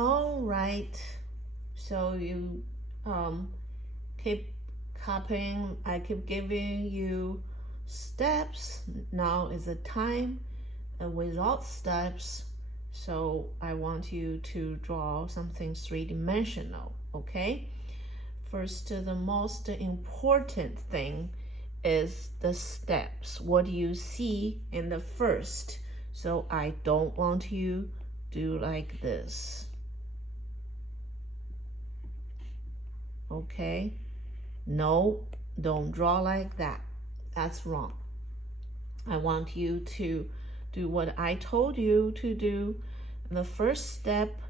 All right, so you keep copying. I keep giving you steps. Now is the time without steps. So I want you to draw something three-dimensional, okay? First, the most important thing is the steps. What do you see in the first? So I don't want you do like this. Okay? No, don't draw like that. That's wrong. I want you to do what I told you to do. The first step,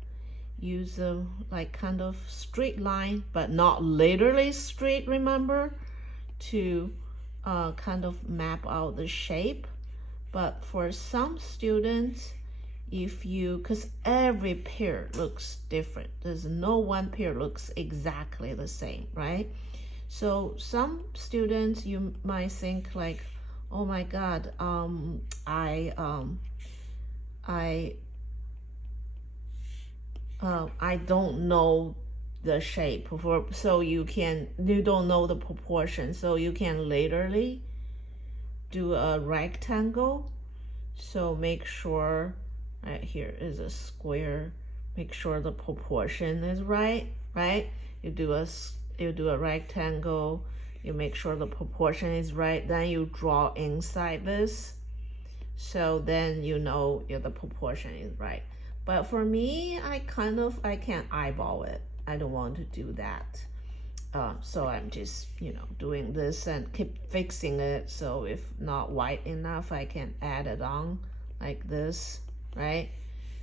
use a like kind of straight line, but not literally straight, remember, to kind of map out the shape. But for some students, if you, because every pair looks different, there's no one pair looks exactly the same, right? So some students, you might think like, oh my God, I don't know the shape for, so you don't know the proportion, so you can literally do a rectangle. So make sure right here is a square, make sure the proportion is right. You do a rectangle, you make sure the proportion is right, then you draw inside this, so then you know the proportion is right. But for me, I can't eyeball it. I don't want to do that. So I'm just, doing this and keep fixing it. So if not white enough, I can add it on like this, right?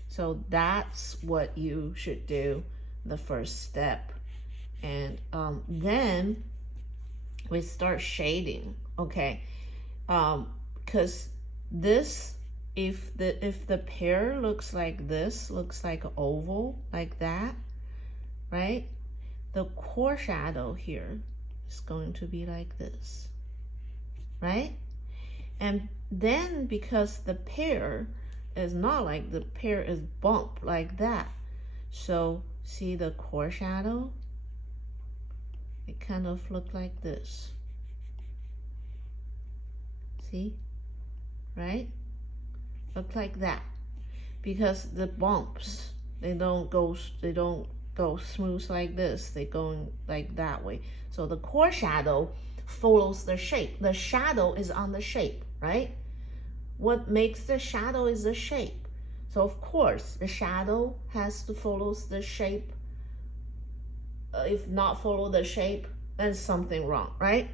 So that's what you should do, the first step. And then we start shading, okay? Because this, if the pear looks like this, looks like an oval, like that, right? The core shadow here is going to be like this, right? And then because the pear is not like, the pear is bump like that. So see the core shadow? It kind of look like this. See? Right? Look like that. Because the bumps, they don't go smooth like this, they go like that way. So the core shadow follows the shape. The shadow is on the shape, right? What makes the shadow is the shape. So of course the shadow has to follow the shape. If not follow the shape, then something wrong, right?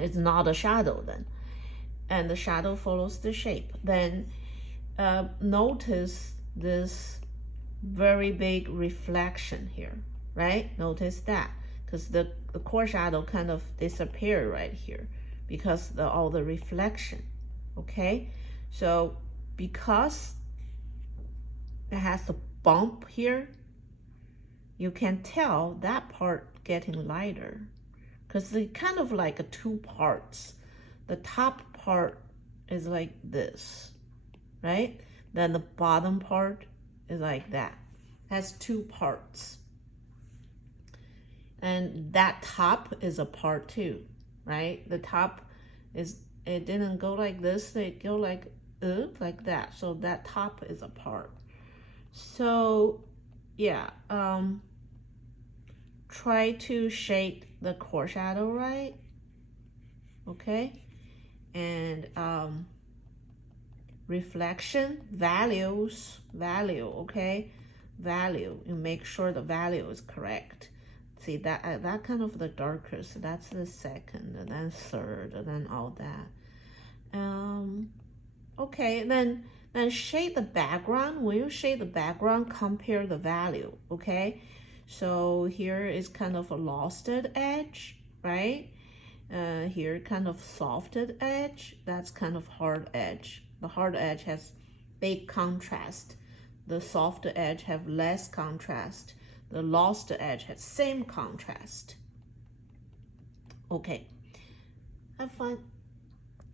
It's not a shadow then. And the shadow follows the shape. Then notice this very big reflection here, right? Notice that, because the core shadow kind of disappear right here because all the reflection, okay? So because it has a bump here, you can tell that part getting lighter because they kind of like two parts. The top part is like this, right? Then the bottom part is like that. Has two parts. And that top is a part too, right? The top is, it didn't go like this, it go like that. So that top is a part. So yeah, try to shade the core shadow right, okay? And reflection, value, okay? Value, you make sure the value is correct. See that kind of the darkest, that's the second, and then third, and then all that. Okay, then shade the background. When you shade the background, compare the value, okay? So here is kind of a lofted edge, right? Here kind of softed edge, that's kind of hard edge. The hard edge has big contrast. The soft edge have less contrast. The lost edge has same contrast. Okay, have fun.